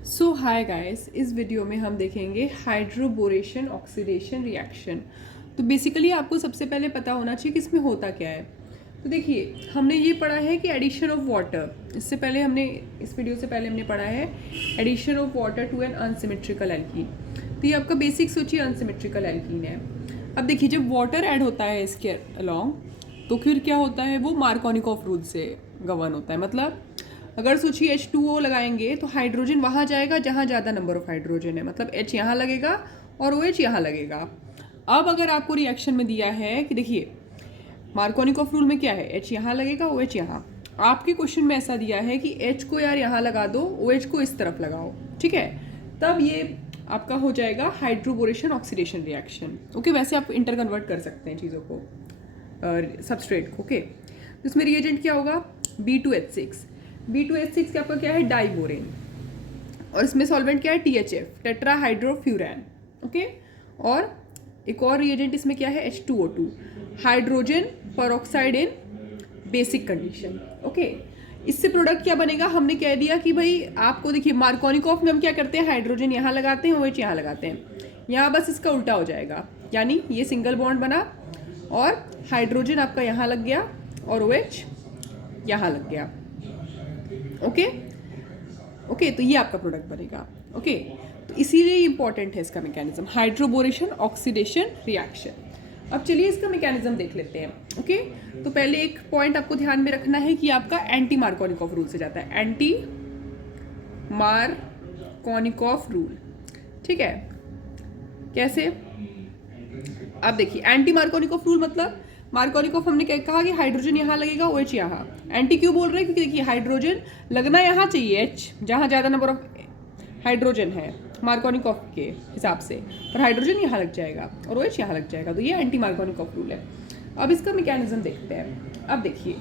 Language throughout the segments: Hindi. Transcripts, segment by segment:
सो हाय गाइस, इस वीडियो में हम देखेंगे हाइड्रोबोरेशन ऑक्सीडेशन रिएक्शन। तो बेसिकली आपको सबसे पहले पता होना चाहिए कि इसमें होता क्या है। तो देखिए, हमने ये पढ़ा है कि एडिशन ऑफ वाटर, इससे पहले हमने इस वीडियो से पहले हमने पढ़ा है addition of water to an unsymmetrical alkene. तो ये आपका बेसिक सोचिए अनसिमेट्रिकल एल्कीन है। अब देखिए, जब वाटर ऐड होता है इसके अलॉन्ग तो फिर क्या होता है, वो मार्कोनिकॉफ रूल से गवर्न होता है। मतलब अगर सोचिए H2O लगाएंगे तो हाइड्रोजन वहाँ जाएगा जहाँ ज़्यादा नंबर ऑफ हाइड्रोजन है, मतलब H यहाँ लगेगा और OH यहाँ लगेगा। अब अगर आपको रिएक्शन में दिया है कि देखिए मार्कोनिकॉफ रूल में क्या है, H यहाँ लगेगा OH यहाँ, आपके क्वेश्चन में ऐसा दिया है कि H को यार यहाँ लगा दो, OH को इस तरफ लगाओ, ठीक है, तब ये आपका हो जाएगा हाइड्रोबोरेशन ऑक्सीडेशन रिएक्शन। ओके, वैसे आप इंटर कन्वर्ट कर सकते हैं चीज़ों को, सबस्ट्रेट को। ओके, तो इसमें रिएजेंट क्या होगा, B2H6। B2H6 आपका क्या है, डाइबोरेन, और इसमें सॉल्वेंट क्या है, THF, टेट्रा हाइड्रोफ्यूरैन। ओके, और एक और रिएजेंट इसमें क्या है, H2O2, हाइड्रोजन परऑक्साइड इन बेसिक कंडीशन। ओके, इससे प्रोडक्ट क्या बनेगा, हमने कह दिया कि भाई आपको देखिए मार्कोनिकॉफ में हम क्या करते हैं, हाइड्रोजन यहाँ लगाते हैं, OH यहाँ लगाते हैं। यहाँ बस इसका उल्टा हो जाएगा, यानी ये सिंगल बॉन्ड बना और हाइड्रोजन आपका यहाँ लग गया और OH यहाँ लग गया। ओके ओके, तो ये आपका प्रोडक्ट बनेगा। ओके, तो इसीलिए इंपॉर्टेंट है इसका मैकेनिज्म, हाइड्रोबोरेशन ऑक्सीडेशन रिएक्शन। अब चलिए इसका मैकेनिज्म देख लेते हैं। ओके, तो पहले एक पॉइंट आपको ध्यान में रखना है कि आपका एंटी मार्कोनिकॉफ रूल से जाता है, एंटी मार्कोनिकॉफ रूल। ठीक है, कैसे, अब देखिए एंटी मार्कोनिकॉफ रूल मतलब मार्कोनिकॉफ हमने क्या कहा कि हाइड्रोजन यहाँ लगेगा, OH यहाँ। एंटी क्यों बोल रहे हैं, क्योंकि देखिए हाइड्रोजन लगना यहाँ चाहिए H, जहाँ ज़्यादा नंबर ऑफ हाइड्रोजन है मार्कोनिकॉफ के हिसाब से, पर हाइड्रोजन यहाँ लग जाएगा और OH यहाँ लग जाएगा, तो ये एंटी मार्कोनिकॉफ रूल है। अब इसका मैकेनिज्म देखते हैं। अब देखिए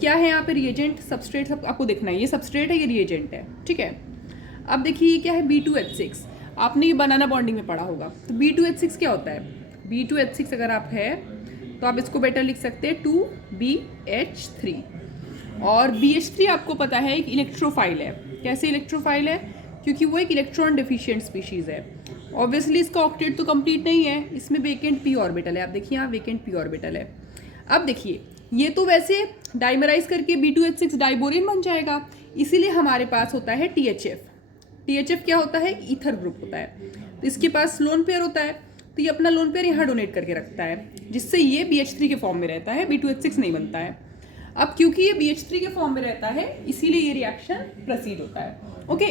क्या है यहाँ पे, रिएजेंट सबस्ट्रेट सब आपको देखना है, ये सबस्ट्रेट है, ये रिएजेंट है, ठीक है। अब देखिए ये क्या है, B2H6, आपने ये बनाना बॉन्डिंग में पढ़ा होगा। तो B2H6 क्या होता है, B2H6 अगर आप है तो आप इसको बेटर लिख सकते हैं 2BH3, और BH3 आपको पता है एक इलेक्ट्रोफाइल है। कैसे इलेक्ट्रोफाइल है, क्योंकि वो एक इलेक्ट्रॉन डिफिशिएंट स्पीशीज है। ऑब्वियसली इसका ऑक्टेट तो कंप्लीट नहीं है, इसमें वेकेंट p ऑर्बिटल है, आप देखिए यहाँ वेकेंट p ऑर्बिटल है। अब देखिए ये तो वैसे डाइमराइज करके B2H6 डाइबोरेन बन जाएगा, इसीलिए हमारे पास होता है THF। THF क्या होता है, ईथर ग्रुप होता है, तो इसके पास लोन पेयर होता है, तो ये अपना लोन पेयर यहाँ डोनेट करके रखता है, जिससे ये BH3 के फॉर्म में रहता है, B2H6 नहीं बनता है। अब क्योंकि ये BH3 के फॉर्म में रहता है इसीलिए ये रिएक्शन प्रोसीड होता है। ओके,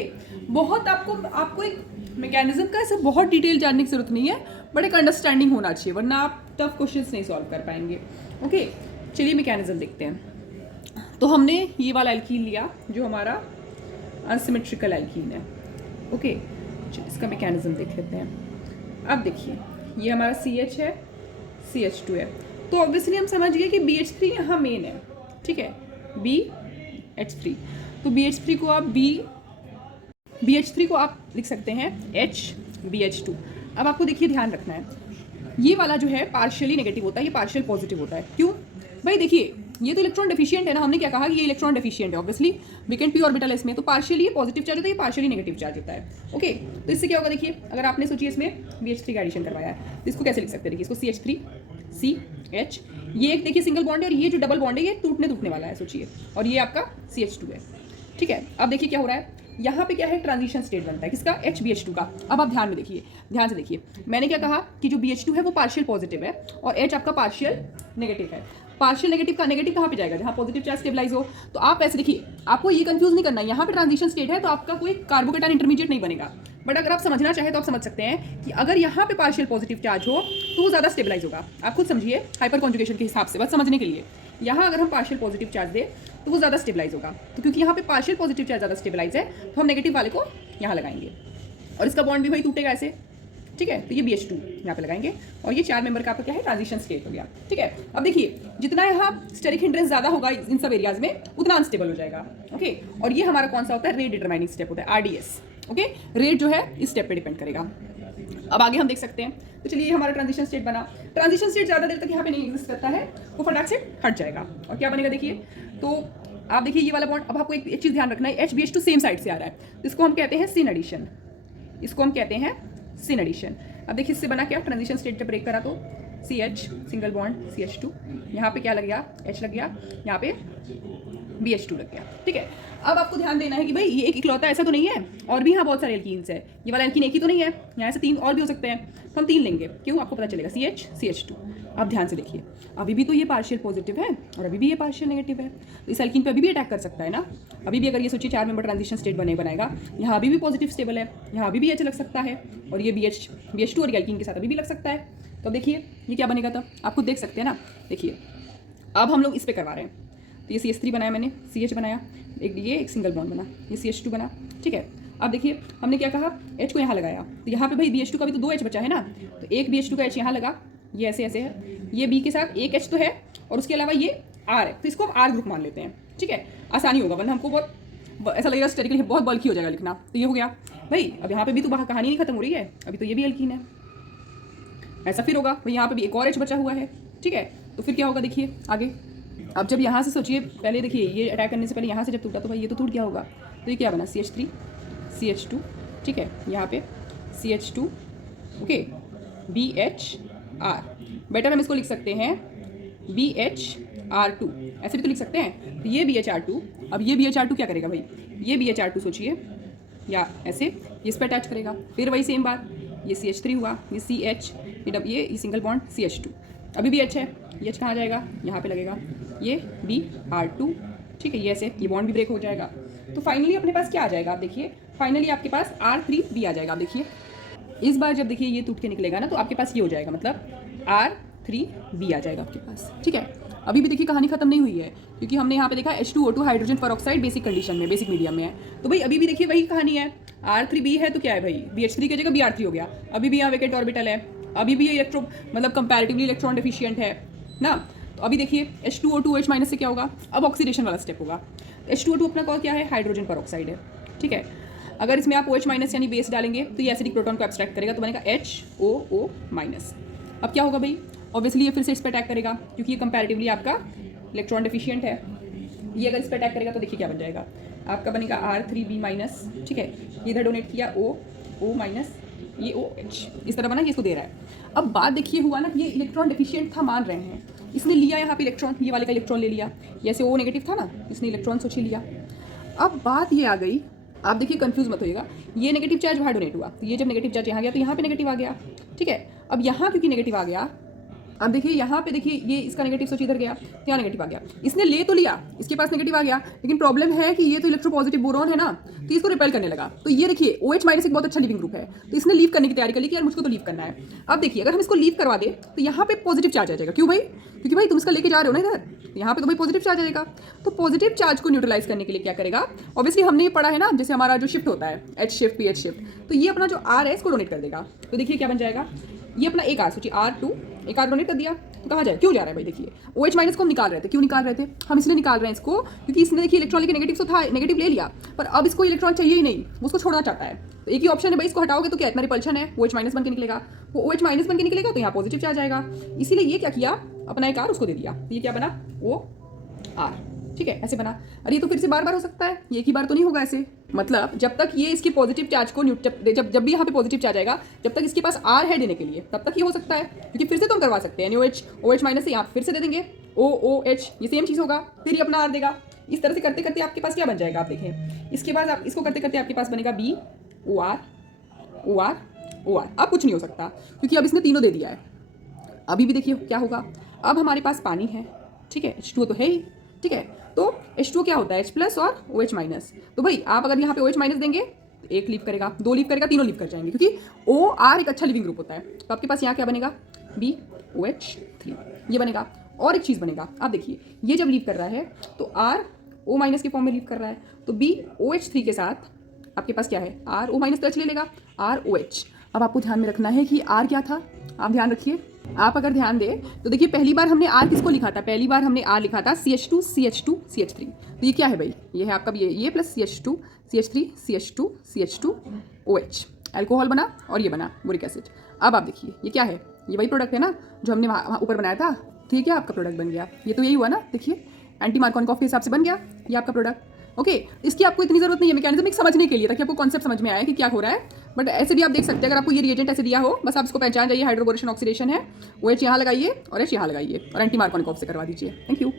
बहुत आपको एक मैकेनिज्म का ऐसे बहुत डिटेल जानने की जरूरत नहीं है, बट एक अंडरस्टैंडिंग होना चाहिए, वरना आप टफ क्वेश्चंस नहीं सॉल्व कर पाएंगे। ओके, चलिए मैकेनिज्म देखते हैं। तो हमने ये वाला एल्कीन लिया जो हमारा अनसिमेट्रिकल एल्कीन है। ओके, इसका मैकेनिज्म देख लेते हैं। अब देखिए ये हमारा CH है, CH2 है, तो ऑब्वियसली हम समझ गए कि BH3 यहाँ मेन है, ठीक है, BH3। तो BH3 को आप लिख सकते हैं HBH2। अब आपको देखिए ध्यान रखना है, ये वाला जो है पार्शियली नेगेटिव होता है, ये पार्शियल पॉजिटिव होता है। क्यों भाई, देखिए ये तो इलेक्ट्रॉन डेफिशिएंट है ना, हमने क्या कहा कि ये इलेक्ट्रॉन डेफिशिएंट है, ऑब्वियसली वेकेंट p ऑर्बिटल है इसमें, तो पार्शियली ये पॉजिटिव चार्ज होता है, ये पार्शियली नेगेटिव चार्ज होता है। ओके, तो इससे क्या होगा, देखिए अगर आपने सोचिए इसमें BH3 का एडिशन करवाया है तो इसको कैसे लिख सकते हैं, देखिए इसको CH3CH, ये एक देखिए सिंगल बॉन्ड है, और ये जो डबल बॉन्ड है ये टूटने वाला है सोचिए, और ये आपका CH2 है, ठीक है। अब देखिए क्या हो रहा है, यहाँ पे क्या है, ट्रांजिशन स्टेट बनता है किसका, HBH2 का। अब आप ध्यान से देखिए, मैंने क्या कहा कि जो BH2 है वो पार्शियल पॉजिटिव है और H आपका पार्शियल नेगेटिव है। पार्शियल नेगेटिव का नेगेटिव कहाँ पे जाएगा, जहाँ पॉजिटिव चार्ज स्टेबलाइज हो। तो आप ऐसे देखिए, आपको ये कंफ्यूज नहीं करना है, यहाँ पे ट्रांजिशन स्टेट है तो आपका कोई कार्बोकेटायन इंटरमीडिएट नहीं बनेगा, बट अगर आप समझना चाहे तो आप समझ सकते हैं कि अगर यहाँ पे पार्शियल पॉजिटिव चार्ज हो तो वो ज़्यादा स्टेबलाइज होगा। आप खुद समझिए हाइपर कॉन्जुगेशन के हिसाब से, बस समझने के लिए, यहाँ अगर हम पार्शियल पॉजिटिव चार्ज दें तो वो ज़्यादा स्टेबलाइज होगा। तो क्योंकि यहाँ पे पार्शियल पॉजिटिव चार्ज ज़्यादा स्टेबलाइज है तो हम नेगेटिव वाले को यहाँ लगाएंगे, और इसका बॉन्ड भी भाई टूटेगा ऐसे, ठीक है। तो ये BH2 यहाँ पे लगाएंगे, और ये 4 मेंबर का आपका क्या है, ट्रांजिशन स्टेट हो गया, ठीक है। अब देखिए जितना यहाँ स्टेरिक हिंड्रेंस ज़्यादा होगा इन सब एरियाज में उतना अनस्टेबल हो जाएगा। ओके, और ये हमारा कौन सा होता है, रेट डिटरमाइनिंग स्टेप होता है, RDS। ओके, रेट जो है इस स्टेप पे डिपेंड करेगा। अब आगे हम देख सकते हैं, तो चलिए ये हमारा ट्रांजिशन स्टेट बना। ट्रांजिशन स्टेट ज़्यादा देर तक यहाँ पे नहीं एग्जिस्ट करता है, वो फटाक से हट जाएगा, और क्या बनेगा देखिए, तो आप देखिए ये वाला बॉन्ड, अब आपको एक चीज़ ध्यान रखना है, HBH2 सेम साइड से आ रहा है, तो इसको हम कहते हैं सिन एडिशन, इसको हम कहते हैं सिन एडिशन। अब देखिए इससे बना क्या, ट्रांजिशन स्टेट जब ब्रेक करा तो CH सिंगल बॉन्ड CH2, यहाँ पे क्या लग गया, H लग गया, यहाँ पे BH2 लग गया, ठीक है। अब आपको ध्यान देना है कि भाई ये एक इकलौता ऐसा तो नहीं है, और भी यहाँ बहुत सारे एल्कीन्स है, ये वाला एल्कीन एक ही तो नहीं है, यहाँ से 3 और भी हो सकते हैं, तो हम 3 लेंगे, क्यों, आपको पता चलेगा CH CH2। आप ध्यान से देखिए, अभी भी तो ये पार्शियल पॉजिटिव है और अभी भी ये पार्शियल नेगेटिव है, तो इस एल्कीन पे अभी भी अटैक कर सकता है ना। अभी भी अगर ये सोचिए 4 मेंबर ट्रांजिशन स्टेट बनाएगा, यहाँ अभी भी पॉजिटिव स्टेबल है, यहाँ अभी भी H लग सकता है, और ये BH2 और एल्कीन के साथ अभी भी लग सकता है। तो देखिए ये क्या बनेगा, तब आप खुद देख सकते हैं ना। देखिए अब हम लोग इस पे करवा रहे हैं, तो ये CH3 बनाया मैंने, CH बनाया, एक सिंगल बॉन्ड बना, ये CH2 बना, ठीक है। अब देखिए हमने क्या कहा, H को यहाँ लगाया, तो यहाँ पे भाई BH2 का भी तो 2 H बचा है ना, तो एक BH2 का H यहाँ लगा, ये ऐसे ऐसे है, ये B के साथ एक H तो है, और उसके अलावा ये R है, तो इसको हम R ग्रुप मान लेते हैं, ठीक है, आसानी होगा, वरना हमको बहुत ऐसा लगेगा स्टेटिकली बहुत बल्कि हो जाएगा लिखना। तो ये हो गया भाई। अब यहाँ पे भी तो कहानी नहीं खत्म हो रही है, अभी तो ये भी एल्कीन है, ऐसा फिर होगा भाई, यहाँ पे भी एक और H बचा हुआ है, ठीक है। तो फिर क्या होगा देखिए आगे, अब जब यहाँ से सोचिए, पहले देखिए ये अटैक करने से पहले यहाँ से जब टूटा तो भाई ये तो टूट गया होगा, तो ये क्या बना, CH3 CH2, ठीक है, यहाँ पे CH2, ओके, BHR, बेटर हम इसको लिख सकते हैं BHR2, ऐसे भी तो लिख सकते हैं, तो ये BHR2, अब ये BHR2 क्या करेगा भाई, ये BHR2 सोचिए, या ऐसे ये इस पर अटैच करेगा, फिर वही सेम बात, ये CH3 हुआ, ये CH, ये सिंगल बॉन्ड CH2, अभी भी H है, ये H कहाँ जाएगा, यहाँ पे लगेगा, ये BR2, ठीक है, ये ऐसे ये बॉन्ड भी ब्रेक हो जाएगा। तो फाइनली अपने पास क्या आ जाएगा, आप देखिए, फाइनली आपके पास R3B आ जाएगा। आप देखिए इस बार जब देखिए ये टूट के निकलेगा ना, तो आपके पास ये हो जाएगा, मतलब R3B आ जाएगा आपके पास, ठीक है। अभी भी देखिए कहानी खत्म नहीं हुई है, क्योंकि हमने यहाँ पे देखा H2O2 hydrogen peroxide basic condition में, बेसिक मीडियम में है, तो भाई अभी भी देखिए वही कहानी है, R3B है तो क्या है भाई, BH3 की जगह BR3 हो गया, अभी भी यहाँ वेकेंट ऑर्बिटल है, अभी भी ये इलेक्ट्रो मतलब कंपैरेटिवली इलेक्ट्रॉन डेफिशिएंट है ना। तो अभी देखिए H2O2 H- से क्या होगा, अब ऑक्सीडेशन वाला स्टेप होगा। H2O2 अपना कौन क्या है, हाइड्रोजन परऑक्साइड है, ठीक है। अगर इसमें आप OH- यानी बेस डालेंगे तो ये एसिडिक प्रोटॉन को एब्स्ट्रैक्ट करेगा, तो बनेगा HOO-। अब क्या होगा भाई, ऑब्वियसली ये फिर से इस पर अटैक करेगा, क्योंकि ये कंपैरेटिवली आपका इलेक्ट्रॉन डेफिशिएंट है, ये अगर इस पर अटैक करेगा तो देखिए क्या बन जाएगा, आपका बनेगा R3B-, ठीक है, ये इधर डोनेट किया O-, ये OH इस तरह बना, ये इसको दे रहा है। अब बात देखिए हुआ ना, ये इलेक्ट्रॉन डेफिशिएंट था, मान रहे हैं, इसने लिया यहाँ पे इलेक्ट्रॉन, ये वाले का इलेक्ट्रॉन ले लिया, जैसे O नेगेटिव था ना, इसने इलेक्ट्रॉन सोच लिया। अब बात ये आ गई, आप देखिए कंफ्यूज मत होइएगा, ये नेगेटिव चार्ज वहाँ डोनेट हुआ, तो ये जब नेगेटिव चार्ज यहाँ गया तो यहाँ पे नेगेटिव आ गया, ठीक है। अब यहाँ क्योंकि नेगेटिव आ गया, अब देखिए यहाँ पे देखिए ये इसका नेगेटिव सोच इधर गया, यहाँ नेगेटिव आ गया, इसने ले तो लिया, इसके पास नेगेटिव आ गया, लेकिन प्रॉब्लम है कि ये तो इलेक्ट्रोपॉजिटिव बोरॉन है ना, तो इसको रिपेल करने लगा। तो ये देखिए OH- एक बहुत अच्छा लीविंग ग्रुप है, तो इसने लीव करने की तैयारी कर ली कि यार मुझको तो लीव करना है। अब देखिए अगर हम इसको लीव करवा दे तो यहाँ पे पॉजिटिव चार्ज आ जाएगा, क्यों भाई, क्योंकि भाई तुम इसका लेके जा रहे हो ना इधर, यहाँ पे तो भाई पॉजिटिव चार्ज आ जाएगा। तो पॉजिटिव चार्ज को न्यूट्रलाइज करने के लिए क्या करेगा, ऑब्वियसली हमने ये पढ़ा है ना, जैसे हमारा जो शिफ्ट होता है H शिफ्ट PH शिफ्ट, तो ये अपना जो R है इसको डोनेट कर देगा। तो देखिए क्या बन जाएगा, ये अपना एक R सोचिए R2, एक R डोनेट कर दिया, तो कहाँ जाए, क्यों जा रहा है भाई, देखिए OH- को हम निकाल रहे थे, क्यों निकाल रहे थे, हम इसलिए निकाल रहे हैं इसको, क्योंकि इसने देखिए इलेक्ट्रॉन लेके नेगेटिव तो था, नेगेटिव ले लिया, पर अब इसको इलेक्ट्रॉन चाहिए ही नहीं, वो उसको छोड़ना चाहता है। तो एक ही ऑप्शन है भाई, इसको हटाओगे तो क्या इतना रिपल्शन है, OH- बन के निकलेगा, वो OH- बन के निकलेगा तो यहाँ पॉजिटिव चार्ज आएगा, इसीलिए ये क्या किया, अपना एक R उसको दे दिया, तो ये क्या बना OR, ठीक है, ऐसे बना। अरे ये तो फिर से बार बार हो सकता है, ये एक ही बार तो नहीं होगा ऐसे, मतलब जब तक ये इसके पॉजिटिव चार्ज को जब भी यहाँ पे पॉजिटिव चार्ज आएगा, जब तक इसके पास R है देने के लिए, तब तक ये हो सकता है, क्योंकि फिर से तो हम करवा सकते हैं OH- से यहाँ फिर से दे देंगे OOH, ये सेम चीज़ होगा, फिर ये अपना R देगा। इस तरह से करते करते आपके पास क्या बन जाएगा, आप देखें, इसके बाद आप इसको करते करते आपके पास बनेगा BOR OR OR। अब कुछ नहीं हो सकता, क्योंकि अब इसने तीनों दे दिया है। अभी भी देखिए क्या होगा, अब हमारे पास पानी है, ठीक है, H2O तो है ही, ठीक है, तो H2O क्या होता है H+ और OH-। तो भाई आप अगर यहाँ पे OH- देंगे तो एक लीव करेगा, दो लीव करेगा, तीनों लीव कर जाएंगे, क्योंकि OR एक अच्छा लिविंग ग्रुप होता है। तो आपके पास यहाँ क्या बनेगा BOH3, ये बनेगा। और एक चीज़ बनेगा, आप देखिए ये जब लीव कर रहा है तो RO- के फॉर्म में लीव कर रहा है, तो BOH3 के साथ आपके पास क्या है RO- टच ले लेगा ROH। अब आपको ध्यान में रखना है कि R क्या था, आप ध्यान रखिए, आप अगर ध्यान दें तो देखिए पहली बार हमने R किसको लिखा था, पहली बार हमने R लिखा था CH2 CH2 CH3, तो ये क्या है भाई, ये है आपका ये plus CH2 CH3 CH2 CH2 OH, alcohol बना और ये बना बोरिक एसिड। अब आप देखिए ये क्या है, ये वही प्रोडक्ट है ना जो हमने वहाँ ऊपर बनाया था, ठीक है, आपका प्रोडक्ट बन गया, ये तो यही हुआ ना। देखिए एंटी मार्कोनिकॉफ के हिसाब से बन गया ये आपका प्रोडक्ट। ओके, इसकी आपको इतनी ज़रूरत नहीं है मैकेनिज्म एक समझने के लिए, ताकि आपको कॉन्सेप्ट समझ में आए कि क्या हो रहा है। बट ऐसे भी आप देख सकते हैं, अगर आपको ये रिएजेंट ऐसे दिया हो, बस आप इसको पहचान जाइए हाइड्रोबोरेशन ऑक्सीडेशन है, वो एच यहाँ लगाइए और एच यहाँ लगाइए और एंटी मार्कोनिकॉफ से करवा दीजिए। Thank you.